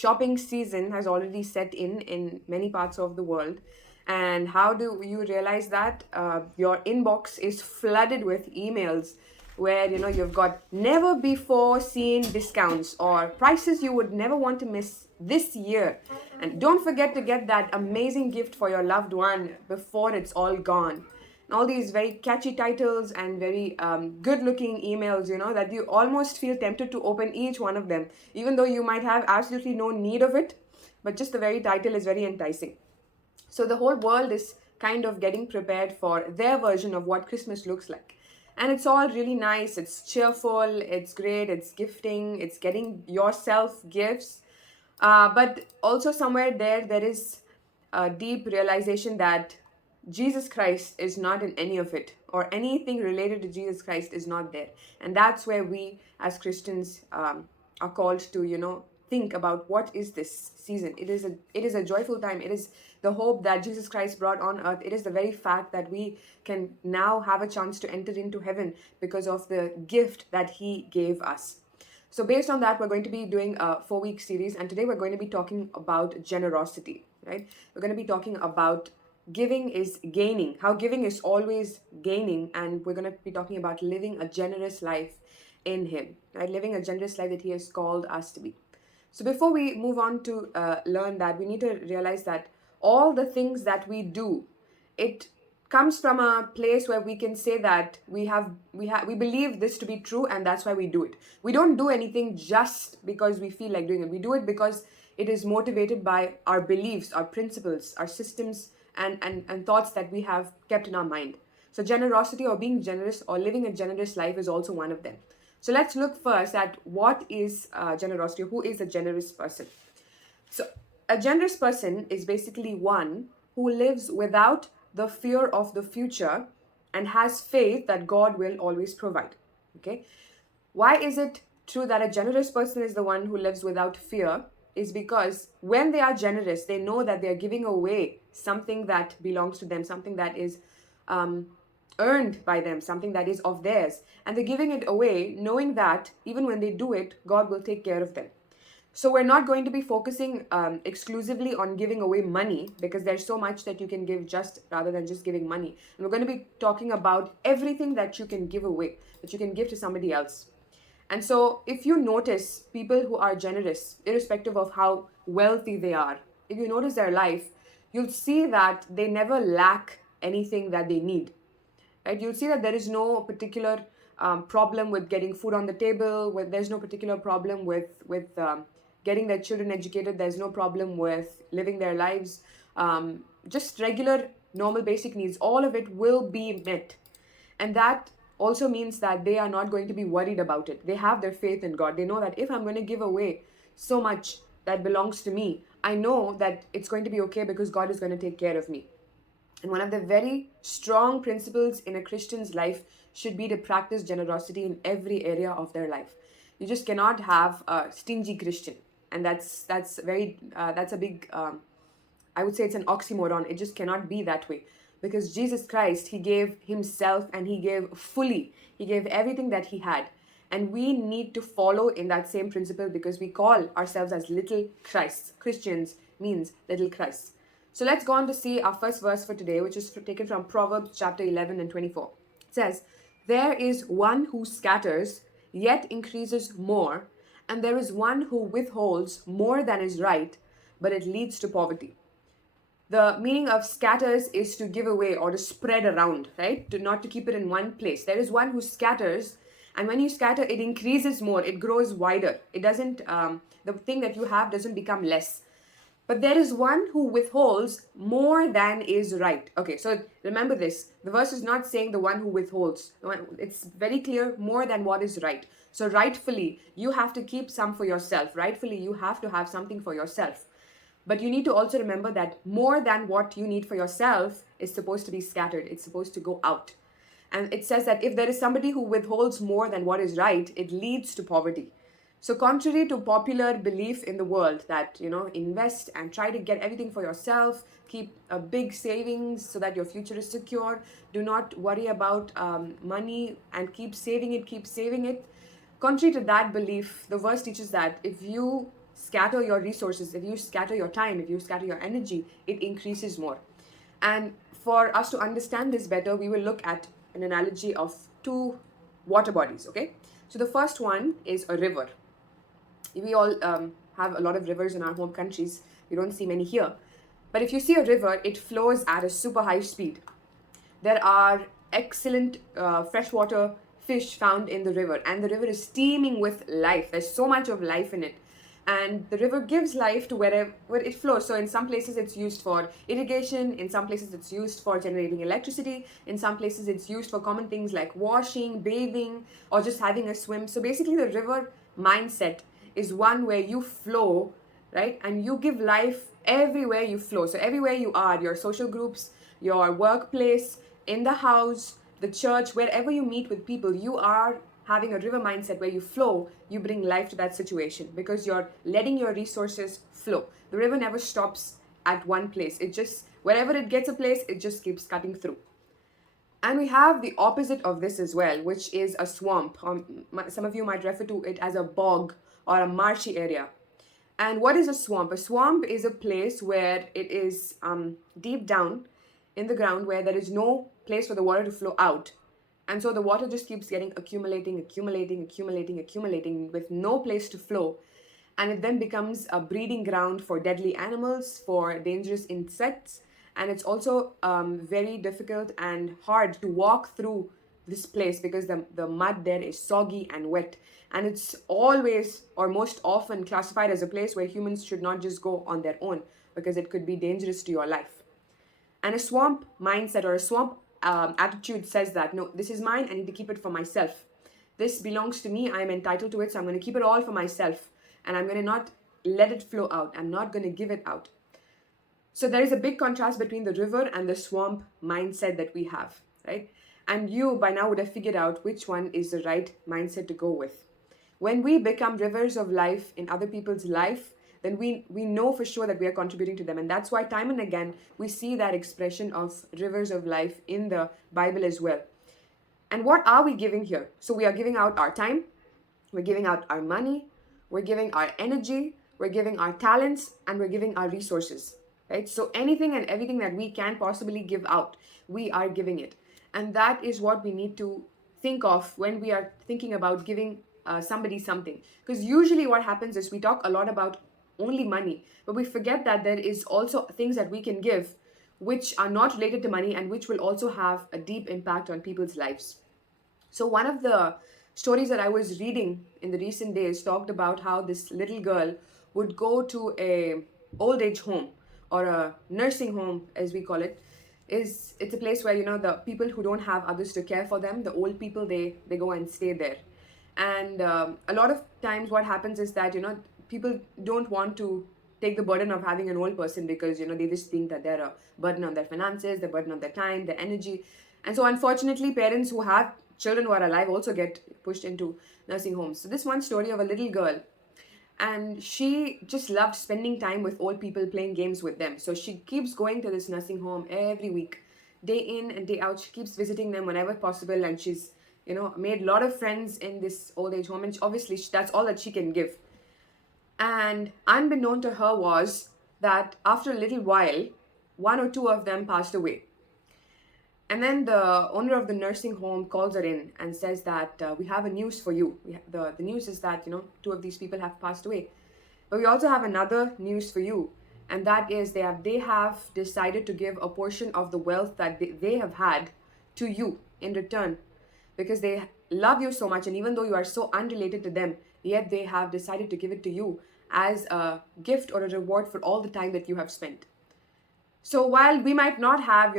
shopping season has already set in many parts of the world. And how do you realize that? Your inbox is flooded with emails where you've got never before seen discounts or prices you would never want to miss this year. And don't forget to get that amazing gift for your loved one before it's all gone. And all these very catchy titles and very good looking emails, that you almost feel tempted to open each one of them, even though you might have absolutely no need of it, but just the very title is very enticing. So the whole world is kind of getting prepared for their version of what Christmas looks like. And it's all really nice, it's cheerful, it's great, it's gifting, it's getting yourself gifts. But also somewhere there is a deep realization that Jesus Christ is not in any of it, or anything related to Jesus Christ is not there. And that's where we as Christians are called to, think about what is this season. It is a joyful time. It is the hope that Jesus Christ brought on earth. It is the very fact that we can now have a chance to enter into heaven because of the gift that he gave us. So based on that, we're going to be doing a 4-week series, and today we're going to be talking about generosity, right? We're going to be talking about giving is gaining, how giving is always gaining, and we're going to be talking about living a generous life in him, right? Living a generous life that he has called us to be. So before we move on to learn that, we need to realize that all the things that we do, it comes from a place where we can say that we believe this to be true, and that's why we do it. We don't do anything just because we feel like doing it. We do it because it is motivated by our beliefs, our principles, our systems, and thoughts that we have kept in our mind. So generosity, or being generous, or living a generous life, is also one of them. So let's look first at what is generosity. Who is a generous person? So a generous person is basically one who lives without the fear of the future and has faith that God will always provide. Okay? Why is it true that a generous person is the one who lives without fear? Is because when they are generous, they know that they are giving away something that belongs to them, something that is earned by them, something that is of theirs. And they're giving it away, knowing that even when they do it, God will take care of them. So we're not going to be focusing exclusively on giving away money, because there's so much that you can give just rather than just giving money. And we're going to be talking about everything that you can give away, that you can give to somebody else. And so if you notice people who are generous, irrespective of how wealthy they are, if you notice their life, you'll see that they never lack anything that they need. Right? You'll see that there is no particular problem with getting food on the table. There's no particular problem with getting their children educated. There's no problem with living their lives. Just regular, normal, basic needs. All of it will be met, and that also means that they are not going to be worried about it. They have their faith in God. They know that if I'm going to give away so much that belongs to me, I know that it's going to be okay because God is going to take care of me. And one of the very strong principles in a Christian's life should be to practice generosity in every area of their life. You just cannot have a stingy Christian, and that's a big I would say it's an oxymoron. It just cannot be that way, because Jesus Christ, he gave himself, and he gave fully. He gave everything that he had. And we need to follow in that same principle, because we call ourselves as little Christs. Christians means little Christs. So let's go on to see our first verse for today, which is taken from Proverbs chapter 11 and 24. It says, "There is one who scatters, yet increases more, and there is one who withholds more than is right, but it leads to poverty." The meaning of scatters is to give away or to spread around, right? Not to keep it in one place. There is one who scatters, and when you scatter, it increases more, it grows wider. It doesn't, the thing that you have doesn't become less. But there is one who withholds more than is right. Okay, so remember this. The verse is not saying the one who withholds. It's very clear, more than what is right. So rightfully, you have to keep some for yourself. Rightfully, you have to have something for yourself. But you need to also remember that more than what you need for yourself is supposed to be scattered. It's supposed to go out. And it says that if there is somebody who withholds more than what is right, it leads to poverty. So contrary to popular belief in the world that, invest and try to get everything for yourself, keep a big savings so that your future is secure, do not worry about money and keep saving it. Contrary to that belief, the verse teaches that if you scatter your resources, if you scatter your time, if you scatter your energy, it increases more. And for us to understand this better, we will look at an analogy of two water bodies, okay? So the first one is a river. We all have a lot of rivers in our home countries. We don't see many here. But if you see a river, it flows at a super high speed. There are excellent freshwater fish found in the river, and the river is steaming with life. There's so much of life in it. And the river gives life to wherever it flows. So in some places it's used for irrigation, in some places it's used for generating electricity, in some places it's used for common things like washing, bathing, or just having a swim. So basically the river mindset is one where you flow, right? And you give life everywhere you flow. So everywhere you are, your social groups, your workplace, in the house, the church, wherever you meet with people, you are having a river mindset where you flow, you bring life to that situation because you're letting your resources flow. The river never stops at one place. It just, wherever it gets a place, it just keeps cutting through. And we have the opposite of this as well, which is a swamp. Some of you might refer to it as a bog or a marshy area. And what is a swamp? A swamp is a place where it is deep down in the ground where there is no place for the water to flow out. And so the water just keeps getting accumulating with no place to flow. And it then becomes a breeding ground for deadly animals, for dangerous insects. And it's also very difficult and hard to walk through this place because the mud there is soggy and wet. And it's always or most often classified as a place where humans should not just go on their own because it could be dangerous to your life. And a swamp mindset or a swamp attitude says that, no, this is mine, I need to keep it for myself. This belongs to me, I am entitled to it, so I'm going to keep it all for myself. And I'm going to not let it flow out. I'm not going to give it out. So there is a big contrast between the river and the swamp mindset that we have, right? And you by now would have figured out which one is the right mindset to go with. When we become rivers of life in other people's life, then we know for sure that we are contributing to them. And that's why time and again, we see that expression of rivers of life in the Bible as well. And what are we giving here? So we are giving out our time, we're giving out our money, we're giving our energy, we're giving our talents, and we're giving our resources, right? So anything and everything that we can possibly give out, we are giving it. And that is what we need to think of when we are thinking about giving somebody something. Because usually what happens is we talk a lot about only money, but we forget that there is also things that we can give which are not related to money and which will also have a deep impact on people's lives. So one of the stories that I was reading in the recent days talked about how this little girl would go to a old age home or a nursing home, as we call it. It's a place where, the people who don't have others to care for them, the old people, they go and stay there. And a lot of times what happens is that, people don't want to take the burden of having an old person because, they just think that they're a burden on their finances, the burden on their time, their energy. And so unfortunately, parents who have children who are alive also get pushed into nursing homes. So this one story of a little girl, and she just loved spending time with old people, playing games with them. So she keeps going to this nursing home every week, day in and day out. She keeps visiting them whenever possible, and she's made a lot of friends in this old age home, and obviously that's all that she can give. And unbeknown to her was that after a little while, one or two of them passed away. And then the owner of the nursing home calls her in and says that we have a news for you. The news is that, two of these people have passed away. But we also have another news for you. And that is they have decided to give a portion of the wealth that they have had to you in return. Because they love you so much, and even though you are so unrelated to them, yet they have decided to give it to you as a gift or a reward for all the time that you have spent. So while we might not have,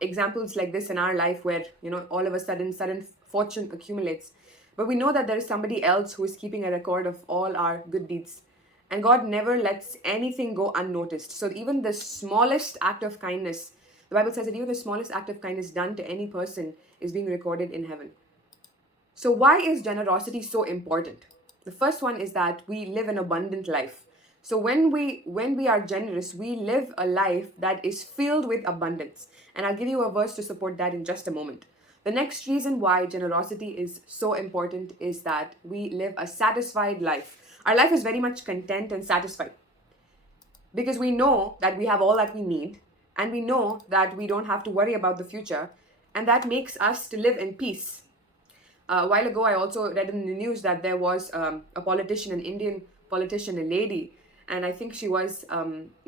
examples like this in our life where, all of a sudden fortune accumulates, but we know that there is somebody else who is keeping a record of all our good deeds. And God never lets anything go unnoticed. So even the smallest act of kindness, the Bible says that even the smallest act of kindness done to any person is being recorded in heaven. So why is generosity so important? The first one is that we live an abundant life. So when we are generous, we live a life that is filled with abundance. And I'll give you a verse to support that in just a moment. The next reason why generosity is so important is that we live a satisfied life. our life is very much content and satisfied because we know that we have all that we need, and we know that we don't have to worry about the future, and that makes us to live in peace. A while ago, I also read in the news that there was a politician, an Indian politician, a lady, and I think she was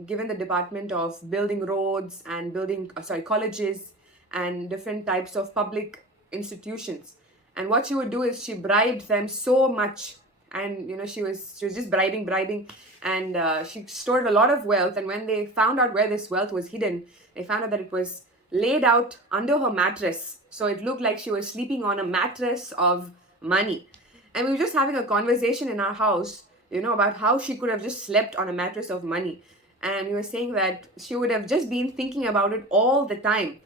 given the department of building roads and building, colleges and different types of public institutions. And what she would do is she bribed them so much, and she was just bribing, and she stored a lot of wealth. And when they found out where this wealth was hidden, they found out that it was laid out under her mattress. So it looked like she was sleeping on a mattress of money. And we were just having a conversation in our house, about how she could have just slept on a mattress of money. And we were saying that she would have just been thinking about it all the time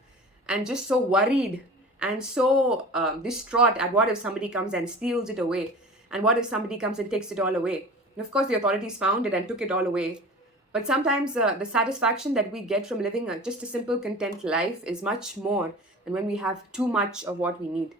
and just so worried and so distraught at what if somebody comes and steals it away, and what if somebody comes and takes it all away. And of course, the authorities found it and took it all away. But sometimes the satisfaction that we get from living just a simple, content life is much more than when we have too much of what we need.